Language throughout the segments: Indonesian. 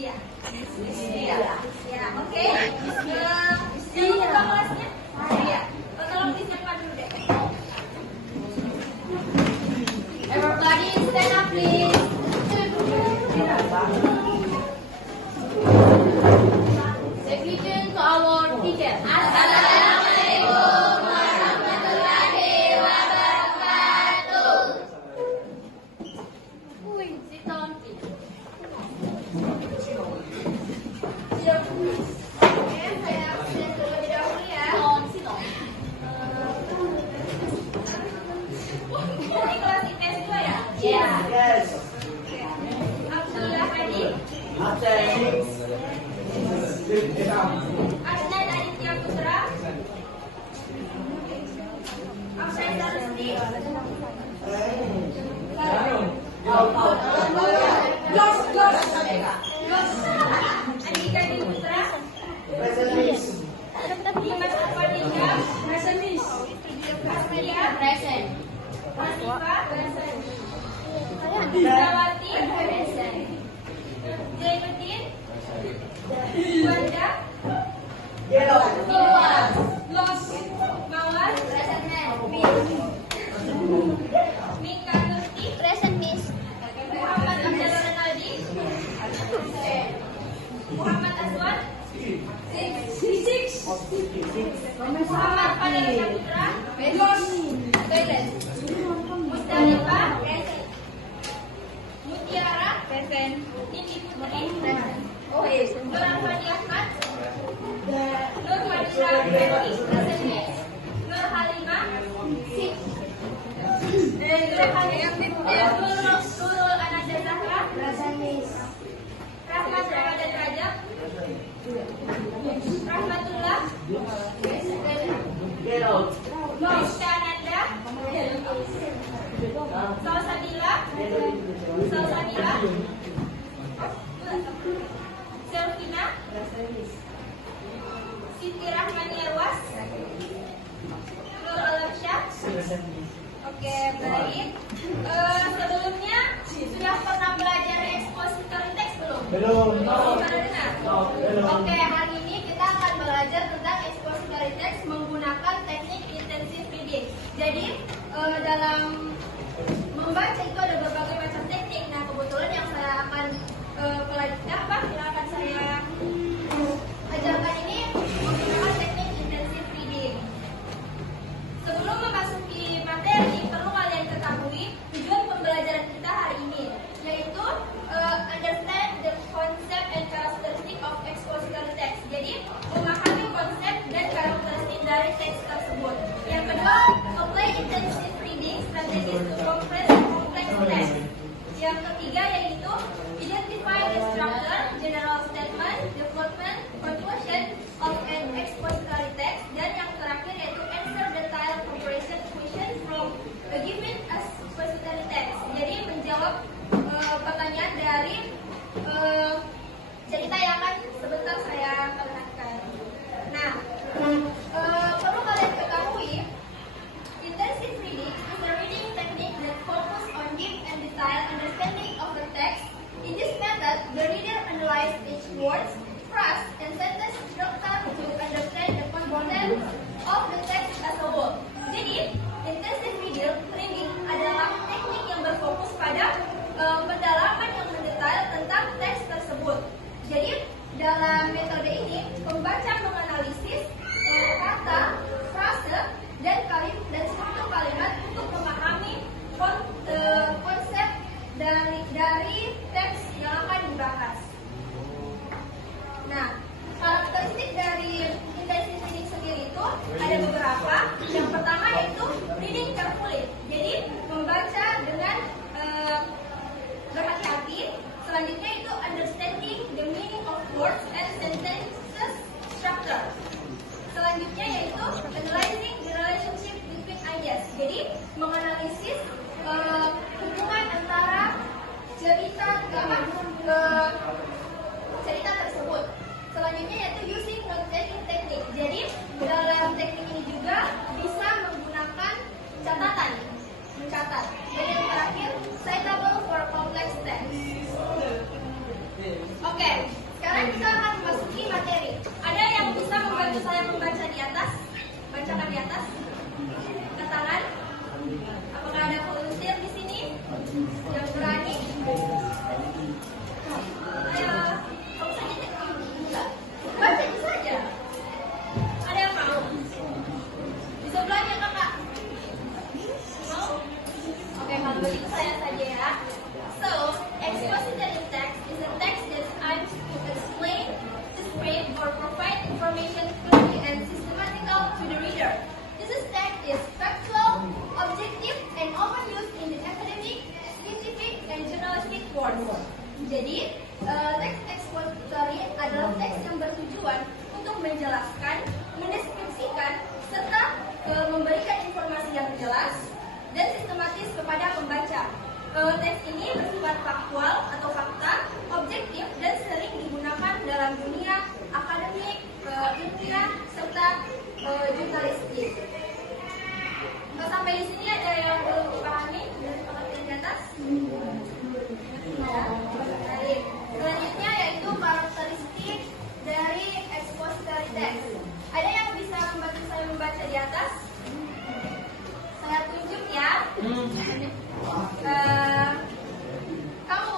Iya. Iya. Ya, oke. Siapa buka kelasnya? Iya. Tolong disiapkan dulu deh. Everybody stand up please. Second to our teacher. Assalamualaikum warahmatullahi wabarakatuh. Sit down please. Yes. Abdullah ready? Asnan Aditya Putra. Absen Sarasti. Andika Dwi Putra. Dimas Afardika. Asmelia. Present. Asifa. Present. Indrawati. Present. Jainuddin. Wanda. Los. Mawar. Present. Mika Nurti. Present Miss. Muhammad Abdul Renaldi. Muhammad Aswan. Muhammad Fadil Putra. Mustalifah. Mutiara. Nindi Putri. Nur Arfani Ahmad. Nur Fadila Ferry. Nur Halimah. Nurul Ananda Zahra. Rahmat Ramadan Rajab. Rahmatullah. Rizka Ananda. Salsabila. Selvina. Siti Rahmaniawas. Nur Alamsyah. Oke, baik. Sebelumnya sudah pernah belajar expository text belum? Belum. Pernah dengar? Oke, hari ini kita akan belajar tentang expository text menggunakan teknik intensive reading. Jadi dalam membaca itu ada berbagai macam teknik. Nah, kebetulan yang saya akan saya ajarkan ini menggunakan teknik intensive reading. Sebelum memasuki materi, perlu kalian ketahui tujuan pembelajaran kita hari ini, yaitu understand the concept and characteristic of expository text. Jadi, memahami konsep dan karakteristik dari teks tersebut. Yang kedua, apply intensive reading strategies to complex text. Yang ketiga yaitu identify the structure, general statement, development, conclusion of an expository text. Dan yang terakhir yaitu answer detailed comparison question from a given expository text. Jadi menjawab pertanyaan dari cerita yang akan sebentar saya perhatikan. Nah, perlu kalian ketahui, intensive reading is a reading technique that focus on deep and detailed understanding of the text. In this method, the reader analyzes each word, phrase, and sentence structure to understand the content of the text as a whole. Jadi, intensive reading adalah teknik yang berfokus pada pendalaman yang mendetail tentang teks tersebut. Jadi, dalam metode ini, pembaca menganalisis kata, frase, dan struktur kalimat untuk memahami konsep dari teks yang akan dibahas. Nah, karakteristik dari intensive reading sendiri itu ada beberapa. Yang pertama yaitu reading carefully. Jadi membaca dengan berhati-hati. Selanjutnya itu understanding the meaning of words and sentences structure. Selanjutnya yaitu analyzing the relationship between ideas. Jadi menganalisis hubungan antara cerita tersebut. Selanjutnya yaitu using note-taking technique. Jadi dalam teknik ini juga bisa menggunakan catatan, mencatat. Dan yang terakhir, citable for complex text. Oke. Jadi, teks expository adalah teks yang bertujuan untuk menjelaskan, mendeskripsikan, serta memberikan informasi yang jelas dan sistematis kepada pembaca. Teks ini bersifat faktual atau fakta, objektif, dan sering digunakan dalam dunia akademik, ilmiah, serta jurnalistik. Sampai di sini ada yang belum dipahami dari pengertian di atas? Baik. Selanjutnya yaitu karakteristik dari expository text. Ada yang bisa membantu saya membaca di atas? Saya tunjuk ya. Kamu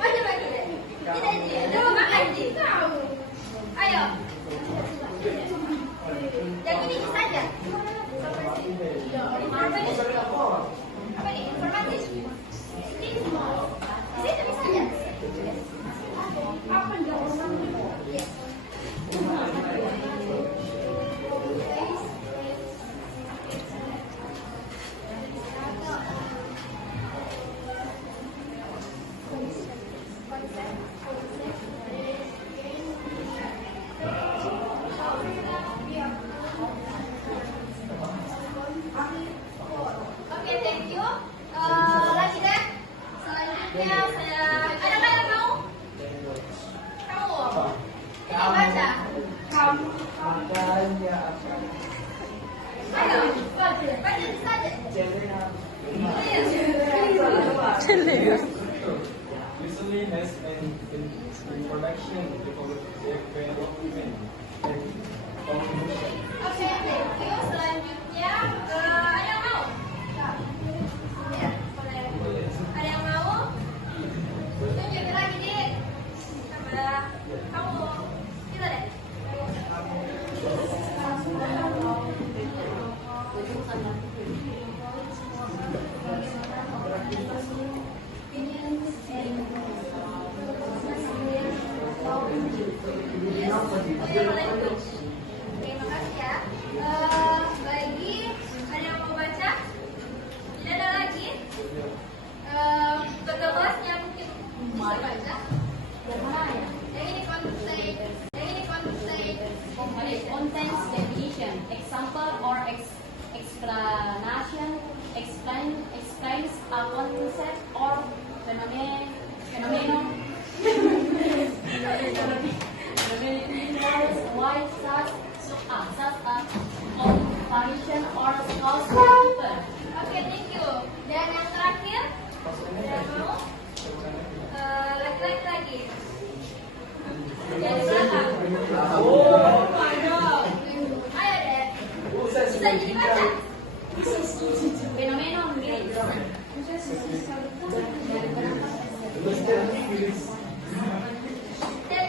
maju lagi deh. Tidak Ji, jangan makan Ji. Ayo. Yang ini saja. Informatif. Apa nih? Informatif. Ini semua. Di situ saja. Apa jawaban? Yes. Oke, thank you. Lagi deh. Selanjutnya saya ada nggak yang mau? Kamu? Ini baca. Kamu. Ayo, baca saja. Listeliness and introduction, development, and conclusion. Oke, thank you. Selanjutnya ada yang mau? Ya, boleh. Ada yang mau? Tunjukin lagi dik. Sama kamu. Kita deh. Terima kasih ya. Bagi ada yang mau baca? Tidak ada lagi. Ke-12-nya mungkin bisa baca. Yang ini Contains definition, example or explanation, explains a concept or phenomenon. Why such a comparison or cause differ. Oke, thank you. Dan yang terakhir, ada yang mau? Laki-laki lagi. Yang di belakang. Ayo deh. Bisa jadi baca. Phenomenon means Dan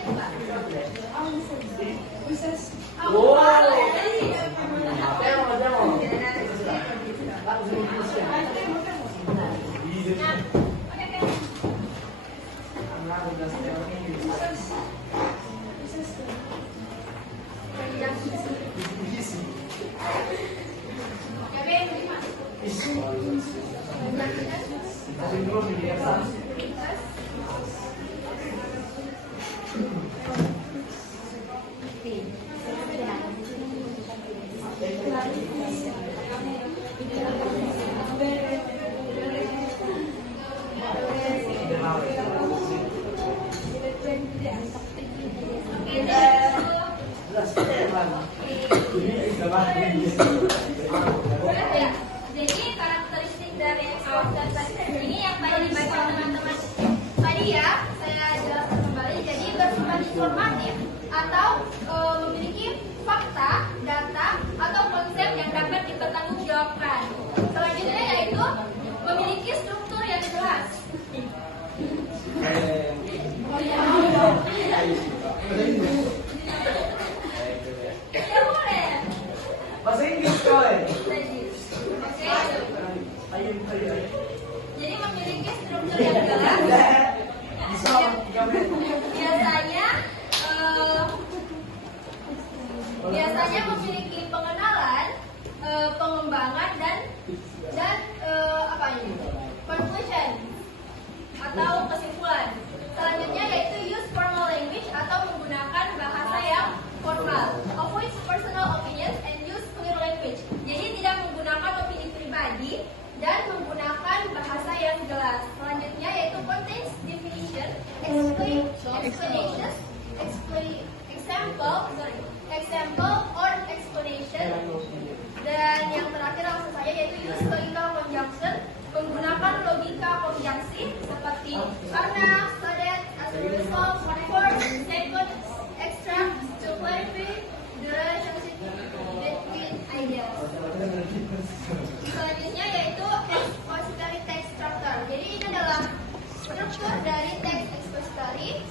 coba. Jadi karakteristik dari expository ini yang tadi dibaca teman-teman tadi ya, saya jelaskan kembali. Jadi bersifat informatif atau memiliki fakta, data, atau konsep yang dapat dipertanggungjawabkan. Selanjutnya yaitu memiliki struktur yang jelas. Ya boleh. Bahasa Inggris coy. Oke. Jadi memiliki struktur yang jelas. Bisa 3 menit. Biasanya explanations, example or explanation. Dan yang terakhir langsung saja yaitu use logical conjunction, menggunakan logika konjungsi seperti karena, so that, as a result, for, second, extract, to clarify the relationship between ideas. Selanjutnya yaitu expository text structure. Jadi ini adalah struktur dari teks expository,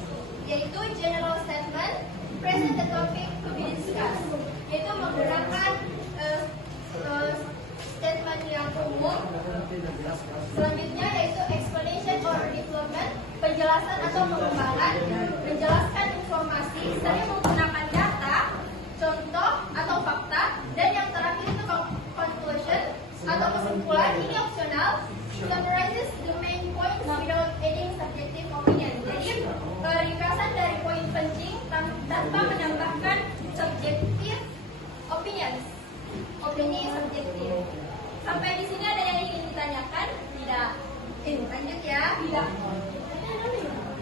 yaitu general statement, present the topic to be discussed, yaitu menggunakan statement yang umum. Selanjutnya yaitu explanation or development, penjelasan atau pengembangan, menjelaskan informasi sering menggunakan data, contoh atau fakta, dan yang terakhir itu conclusion atau kesimpulan. Ini opsional, summarizes the main points without adding subjective opinion. Jadi ringkasan dari poin penting tanpa menambahkan subjective opinions. Opini subjektif. Sampai di sini ada yang ingin ditanyakan? Tidak. Lanjut ya. Tidak.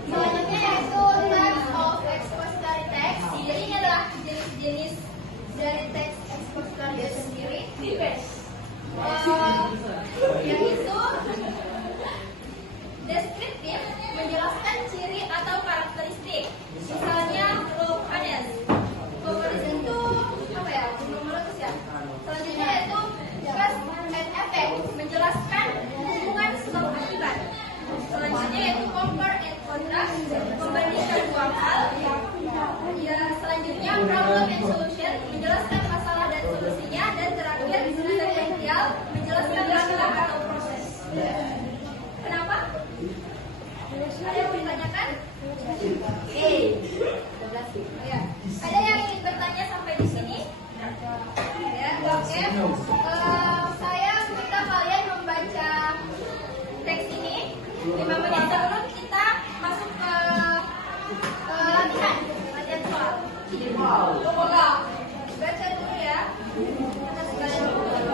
Selanjutnya yaitu types of expository text. Jadi ini adalah jenis-jenis dari teks expository itu sendiri. Yaitu deskriptif, menjelaskan ciri atau karakteristik. Misalnya localness. Localness itu apa ya? Menurut ya. Selanjutnya yaitu cause and effect, menjelaskan hubungan sebab akibat. Selanjutnya yaitu compare and contrast, membandingkan dua hal. Ya, selanjutnya problem and solution, menjelaskan masalah dan solusinya. Dan terakhir sequential, menjelaskan langkah atau proses. Kenapa? Ada yang ditanyakan? Oke. Ya. Ada yang ingin bertanya sampai di sini? Ya, oke. Saya minta kalian membaca teks ini 5 menit sebelum kita masuk ke latihan soal. Semoga baca dulu ya. Kita sekalian membaca.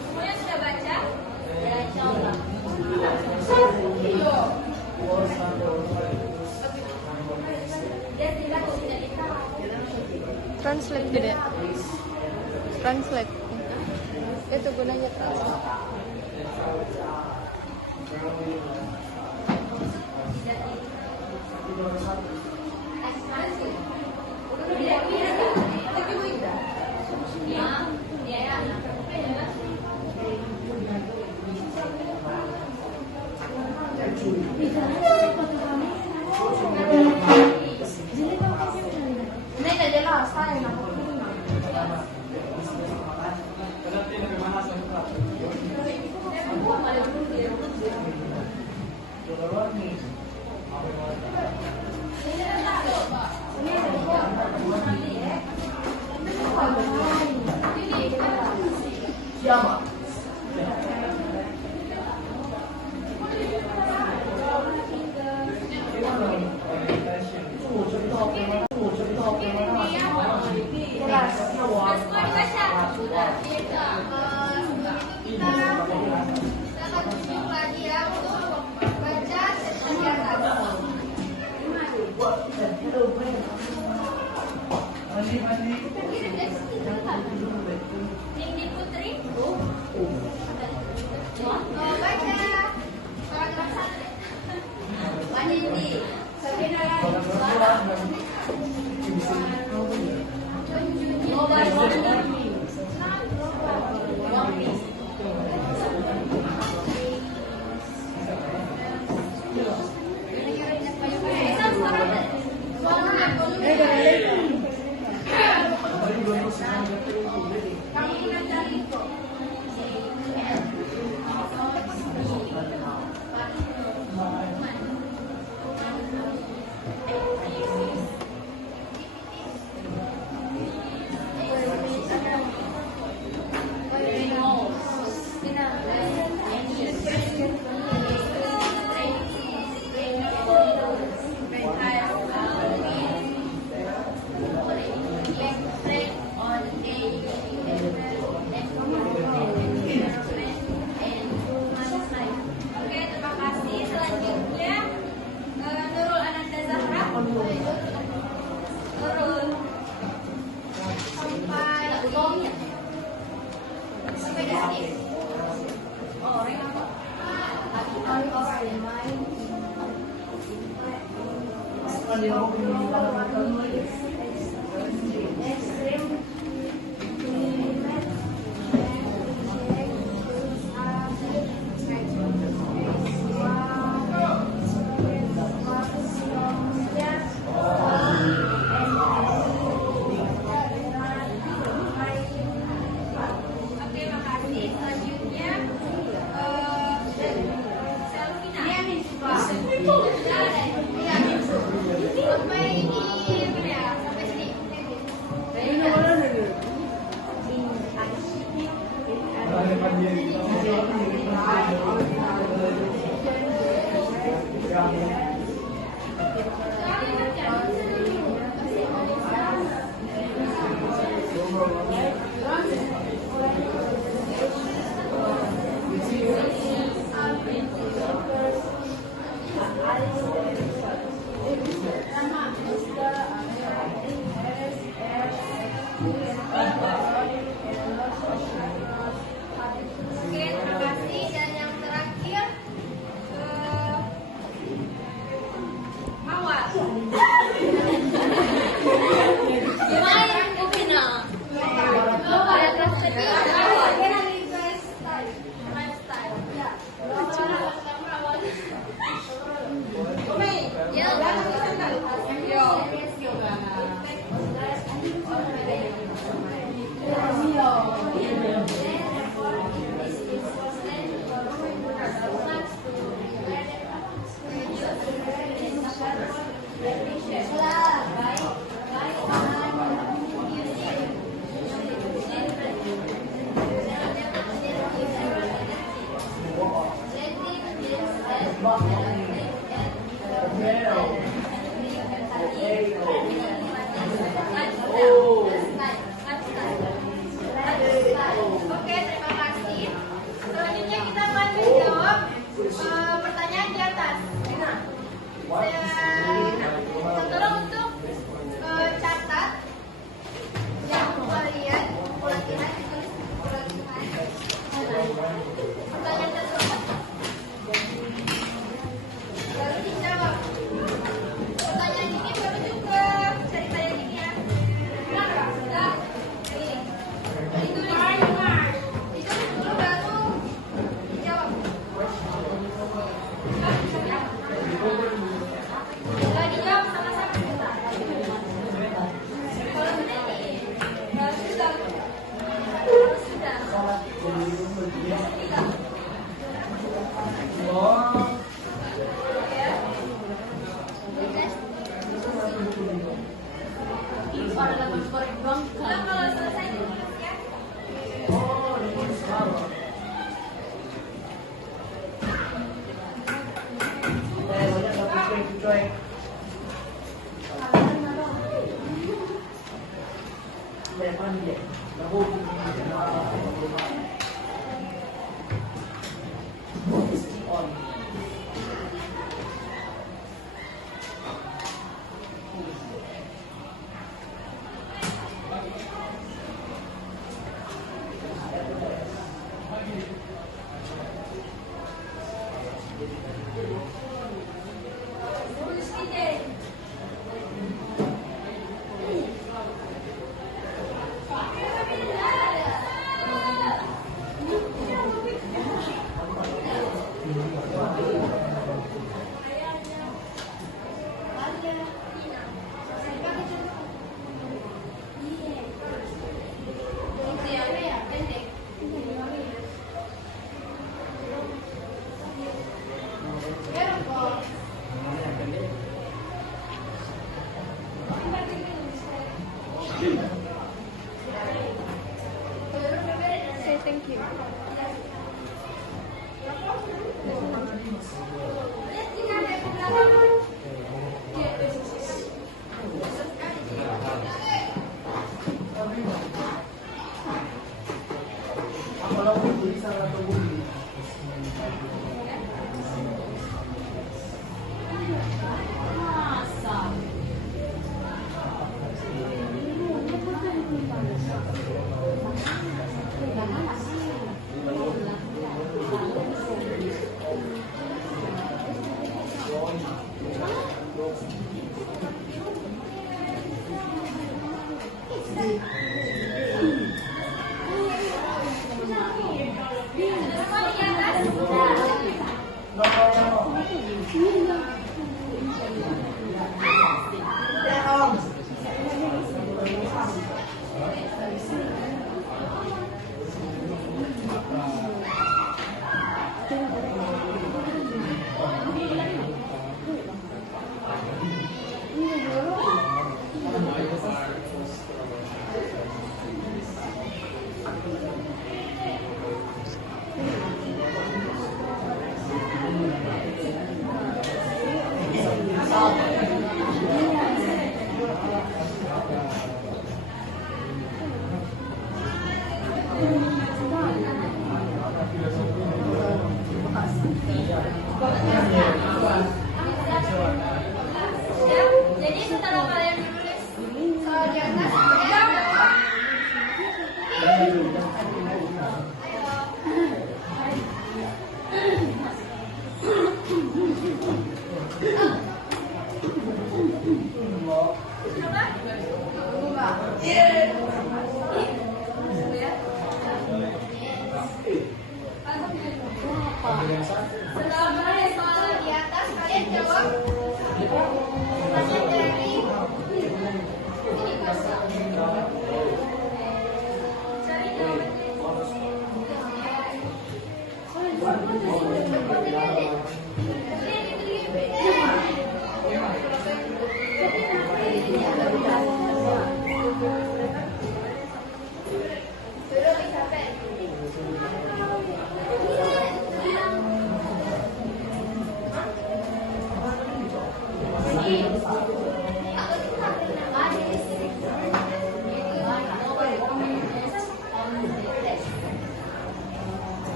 Semuanya sudah baca? Ya, insyaallah. Translate gede. Translate. Itu gunanya translate. Ya. Berarti bagaimana saya Siapa? Semua dibaca. Kita akan tunjuk lagi ya untuk baca cerita di atas. Nindi Putri. Baca paragraf 1. Mbak Nindi. Oke, makasih. Selanjutnya, Selvina. Sampai ini apa ya? Sampai sini. Oke, terima kasih. Dan yang terakhir, Mawar. Gimana Upina? Paragraf kedua. Lifestyle. Oke, terima kasih. Selanjutnya kita akan menjawab pertanyaan di atas. Saya tolong untuk catat yang kalian latihan pertanyaan tersebut. Lalu dijawab. Pertanyaan ini merujuk ke cerita yang ini ya. Kenapa? Sudah. Ditulis dulu baru dijawab. Dijawab sama-sama. Cuek. Say thank you. Kalau bisa atau bumi. Masa. Jadi setelah kalian menulis di atas, setelah menulis soal di atas, kalian jawab pertanyaan dari ini kosong.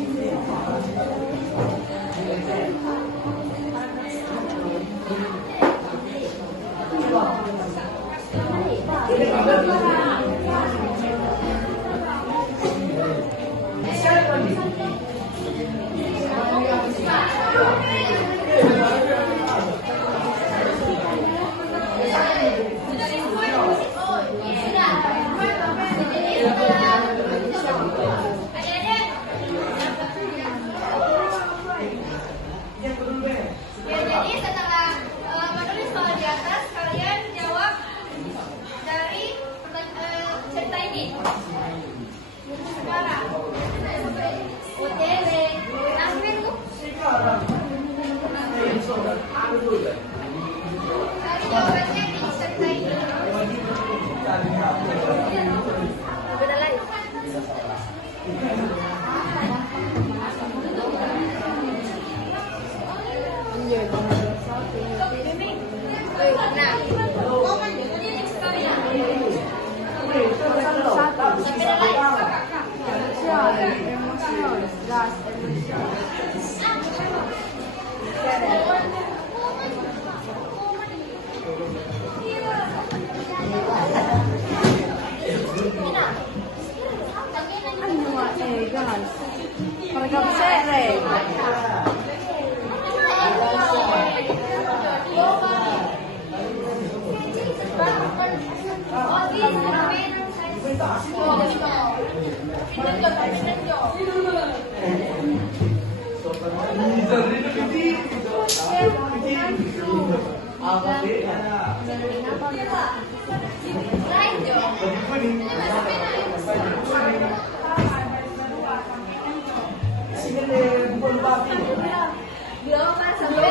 Cari Oh, this ramen. Apa sih? Right, Jo. Sini deh, bukan papi. Gelombang sampai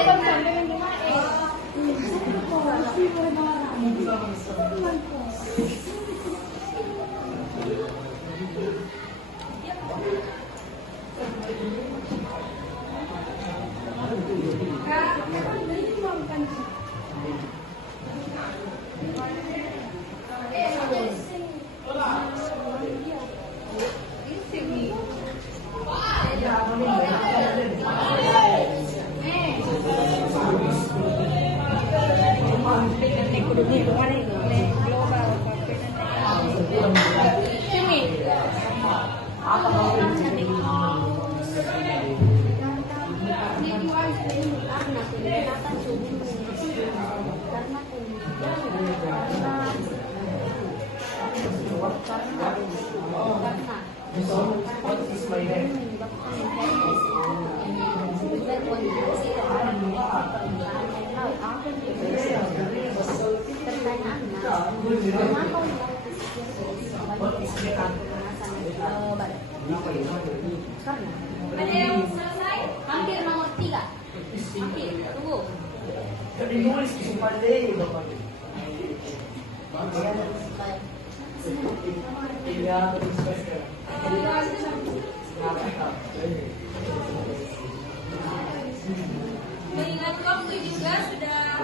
What is my name? ada yang selesai? Hampir nomor 3. Hampir. Tunggu. Jadi nulis di sini deh, Bapak. Iya, Mengingat waktu juga sudah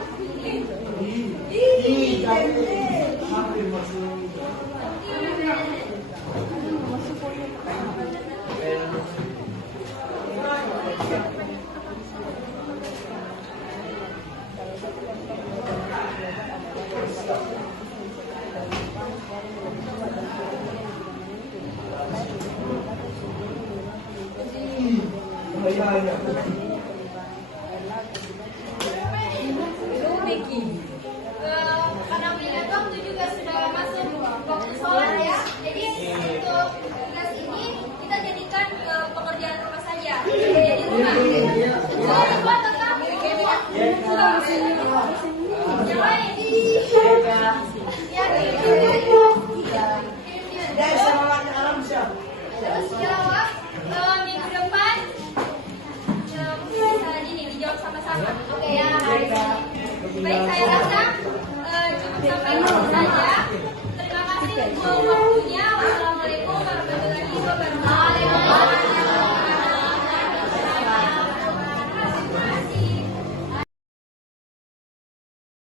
hampir masuk. karena mengingat waktu juga sudah masuk waktu sholat ya. Jadi untuk tugas ini kita jadikan pekerjaan rumah saja. Jadi rumah. Sudah buat kakak. Yang lain. Terus jawab minggu depan. Bisa ini dijawab sama-sama. Oke ya. Baik, saya rasa cukup sampai di sini saja.